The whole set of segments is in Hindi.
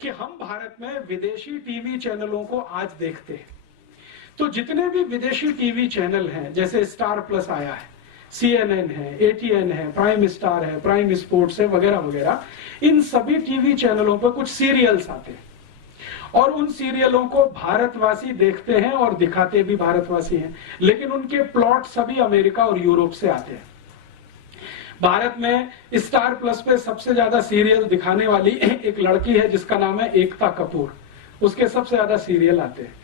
कि हम भारत में विदेशी टीवी चैनलों को आज देखते हैं, तो जितने भी विदेशी टीवी चैनल हैं, जैसे स्टार प्लस आया है, CNN है, ATN है, प्राइम स्टार है, प्राइम स्पोर्ट्स है, वगैरह वगैरह, इन सभी टीवी चैनलों पर कुछ सीरियल्स आते हैं और उन सीरियलों को भारतवासी देखते हैं और दिखाते भी भारतवासी हैं, लेकिन उनके प्लॉट सभी अमेरिका और यूरोप से आते हैं। भारत में स्टार प्लस पे सबसे ज्यादा सीरियल दिखाने वाली एक लड़की है जिसका नाम है एकता कपूर, उसके सबसे ज्यादा सीरियल आते हैं।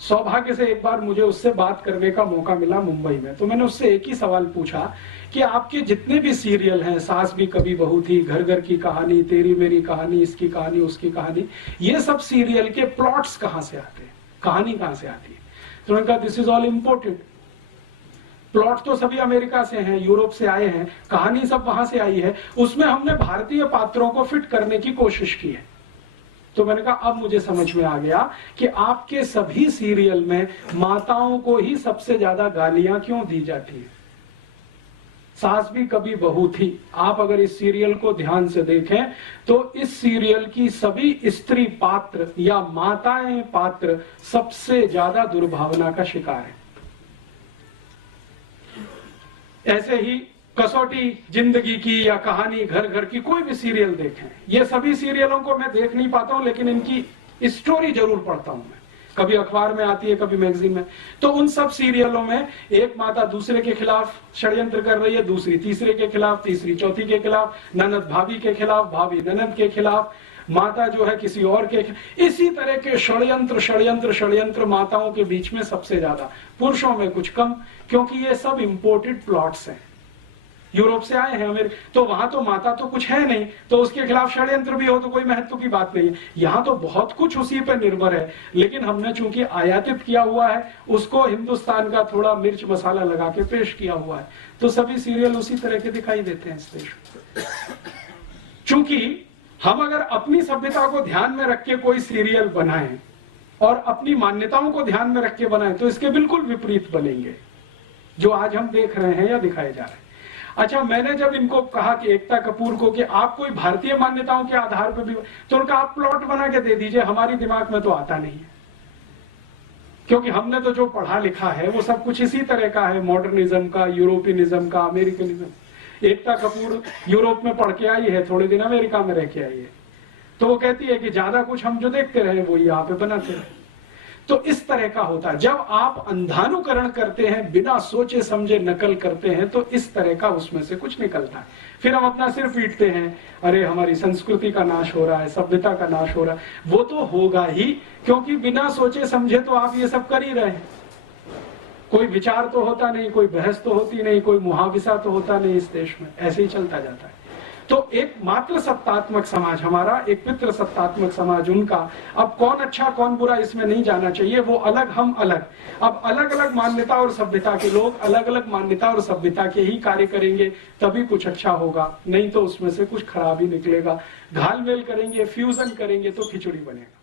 सौभाग्य से एक बार मुझे उससे बात करने का मौका मिला मुंबई में, तो मैंने उससे एक ही सवाल पूछा कि आपके जितने भी सीरियल हैं, सास भी कभी बहू थी, घर घर की कहानी, तेरी मेरी कहानी, इसकी कहानी, उसकी कहानी, ये सब सीरियल के प्लॉट्स कहां से आते हैं, कहानी कहां से आती है? तो उन्होंने कहा this is all imported. Plot तो सभी अमेरिका से हैं, यूरोप से आए हैं, कहानी सब वहां से आई है, उसमें हमने भारतीय पात्रों को फिट करने की कोशिश की है। तो मैंने कहा अब मुझे समझ में आ गया कि आपके सभी सीरियल में माताओं को ही सबसे ज्यादा गालियां क्यों दी जाती है। सास भी कभी बहू थी, आप अगर इस सीरियल को ध्यान से देखें तो इस सीरियल की सभी स्त्री पात्र या माताएं पात्र सबसे ज्यादा दुर्भावना का शिकार है। ऐसे ही कसौटी जिंदगी की या कहानी घर घर की, कोई भी सीरियल देखें, ये सभी सीरियलों को मैं देख नहीं पाता हूं, लेकिन इनकी स्टोरी जरूर पढ़ता हूं मैं, कभी अखबार में आती है, कभी मैगजीन में। तो उन सब सीरियलों में एक माता दूसरे के खिलाफ षड्यंत्र कर रही है, दूसरी तीसरे के खिलाफ, तीसरी चौथी के खिलाफ, ननद भाभी के खिलाफ, भाभी ननद के खिलाफ, माता जो है किसी और के, इसी तरह के षड्यंत्र षड्यंत्र षड्यंत्र माताओं के बीच में सबसे ज्यादा, पुरुषों में कुछ कम, क्योंकि ये सब इंपोर्टेड प्लॉट्स हैं, यूरोप से आए हैं अमेरिका, तो वहां तो माता तो कुछ है नहीं, तो उसके खिलाफ षड्यंत्र भी हो तो कोई महत्व की बात नहीं है। यहां तो बहुत कुछ उसी पर निर्भर है, लेकिन हमने चूंकि आयातित किया हुआ है, उसको हिंदुस्तान का थोड़ा मिर्च मसाला लगा के पेश किया हुआ है, तो सभी सीरियल उसी तरह के दिखाई देते हैं इस देश में। चूंकि हम अगर अपनी सभ्यता को ध्यान में रख के कोई सीरियल बनाएं और अपनी मान्यताओं को ध्यान में रख के बनाएं, तो इसके बिल्कुल विपरीत बनेंगे जो आज हम देख रहे हैं या दिखाए जा रहे हैं। अच्छा, मैंने जब इनको कहा कि एकता कपूर को कि आप कोई भारतीय मान्यताओं के आधार पर भी, तो उनका आप प्लॉट बना के दे दीजिए, हमारी दिमाग में तो आता नहीं है, क्योंकि हमने तो जो पढ़ा लिखा है वो सब कुछ इसी तरह का है, मॉडर्निज्म का, यूरोपियनिज्म का, अमेरिकनिज्म। एकता कपूर यूरोप में पढ़ के आई है, थोड़े दिन अमेरिका में रह के आई है, तो वो कहती है कि ज्यादा कुछ हम जो देखते रहे वो यहाँ पे बनाते रहे। तो इस तरह का होता है, जब आप अंधानुकरण करते हैं, बिना सोचे समझे नकल करते हैं, तो इस तरह का उसमें से कुछ निकलता है। फिर हम अपना सिर पीटते हैं, अरे हमारी संस्कृति का नाश हो रहा है, सभ्यता का नाश हो रहा है। वो तो होगा ही, क्योंकि बिना सोचे समझे तो आप ये सब कर ही रहे हैं। कोई विचार तो होता नहीं, कोई बहस तो होती नहीं, कोई मुहाविसा तो होता नहीं इस देश में, ऐसे ही चलता जाता है। तो एक मात्र सत्तात्मक समाज हमारा, एक पितृ सत्तात्मक समाज उनका। अब कौन अच्छा कौन बुरा इसमें नहीं जाना चाहिए, वो अलग हम अलग। अब अलग अलग मान्यता और सभ्यता के लोग अलग अलग मान्यता और सभ्यता के ही कार्य करेंगे, तभी कुछ अच्छा होगा, नहीं तो उसमें से कुछ खराब ही निकलेगा। घालमेल करेंगे, फ्यूजन करेंगे तो खिचड़ी बनेगा।